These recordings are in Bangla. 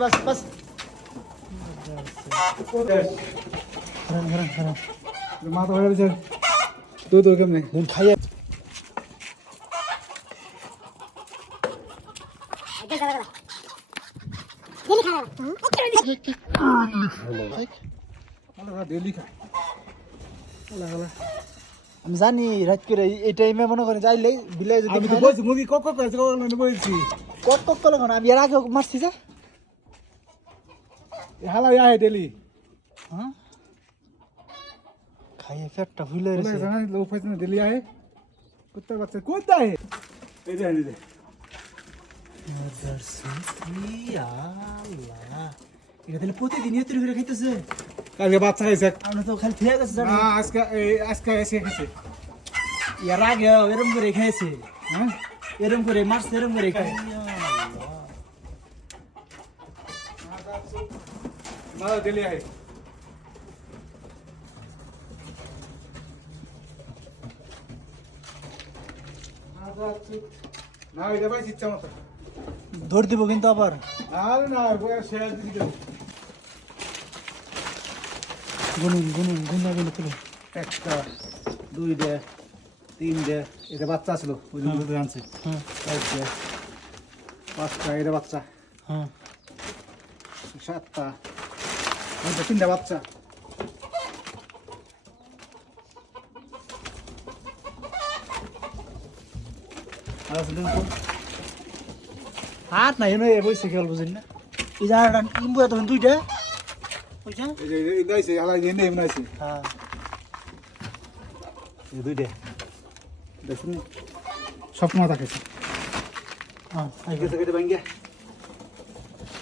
बस बस माता हो गया दो केमने खाइए डेली खा আমি জানি রাত করে এই টাইমে মনে করে যাইলে বিলাই যদি আমি তো বলছি মুরগি কক কক করে বলছি কত কত করে আমি এর আগে মারছি যা হালা আয় ডেলি হ্যাঁ খাইয়ে পেটটা ফুলে बोले গেছে ना लोग पैसे में दिल्ली आए कुत्ता बच्चा कौन सा है इधर এটা তাহলে প্রতিদিন এত করে খাইতেছে कल के बात सही से আমরা তো খালি থেকে গেছে জানি हाँ आज का ऐसे कैसे এর আগে এরম করে খেয়েছে हाँ এরম করে মারছে এরম করে খায় ना दिल्ली आए ना इधर भाई चिच्चा मत ধর দিব কিন্তু আবার अरे ना वो शेयर दी दे গুনুন গুনুন গুনা গুলো তুলো একটা দুই দে তিন দে এটা বাচ্চা ছিল ওই জন্য তো আনছে হ্যাঁ এক দে পাঁচটা এটা বাচ্চা হ্যাঁ সাতটা এটা তিনটা বাচ্চা আর আছে দেখো হাত নাই নয় বইছে খেয়াল বুঝিন না এই জায়গাটা ইম্বু তখন দুইটা বুঝছা এই যে এই নাইছে আলা যে নেম নাইছে হ্যাঁ এই দুইটা দেখুন সব মাথা খাইছে হ্যাঁ আগে থেকে ভাঙ্গিয়া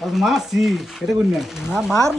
আর মাসি এটা কোন না মার